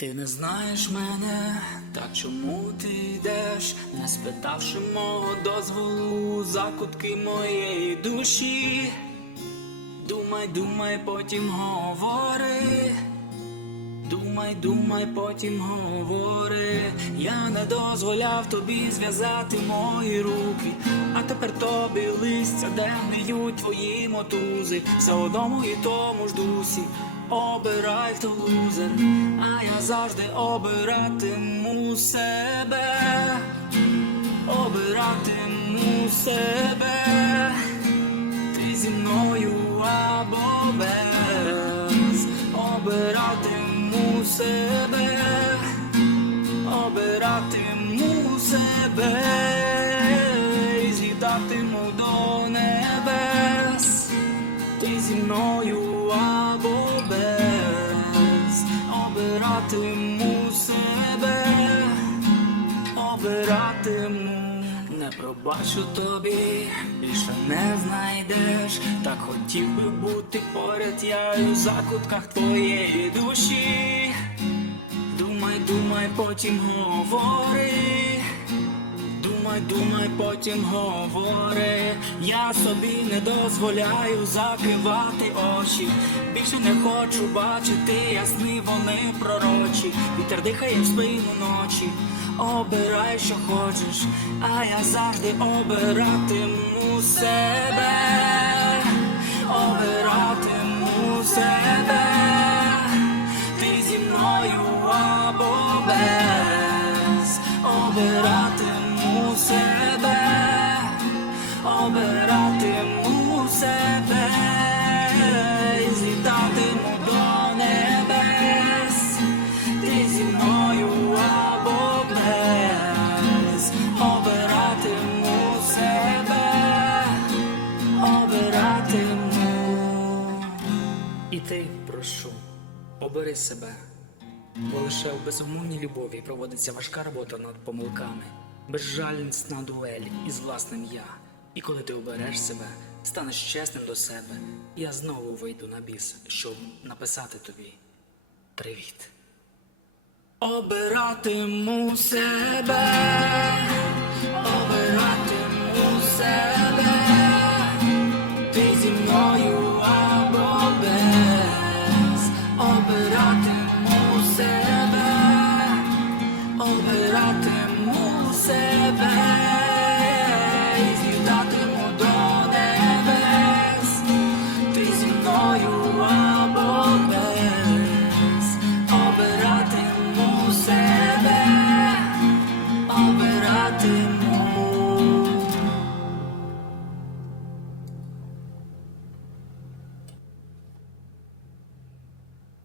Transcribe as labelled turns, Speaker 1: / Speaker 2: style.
Speaker 1: Ти не знаєш мене, та чому ти йдеш, не спитавши мого дозволу закутки моєї душі. Думай, думай, потім говори. Думай, думай, потім говори. Я не дозволяв тобі зв'язати мої руки, а тепер тобі листя, де гниють твої мотузи. Все одному і тому ж дусі. Обирай, хто лузер, а я завжди обиратиму себе, обиратиму себе. Ти зі мною або без обиратиму себе, обиратиму себе і злітатиму до небес. Ти зі мною або без обиратиму себе обиратиму, пробачу тобі, більше не знайдеш. Так хотів би бути поряд, я у закутках твоєї душі. Думай, думай, потім говори. Думай, думай, потім говори. Я собі не дозволяю закривати очі. Більше не хочу бачити ясни, вони пророчі. Вітер дихає в спину ночі. Обирай, що хочеш, а я завжди обиратиму себе. Обери себе. Бо лише у безумовній любові проводиться важка робота над помилками, безжальність дуель із власним я. І коли ти обереш себе, станеш чесним до себе, я знову вийду на біс, щоб написати тобі привіт. Обиратиму себе, обиратиму себе.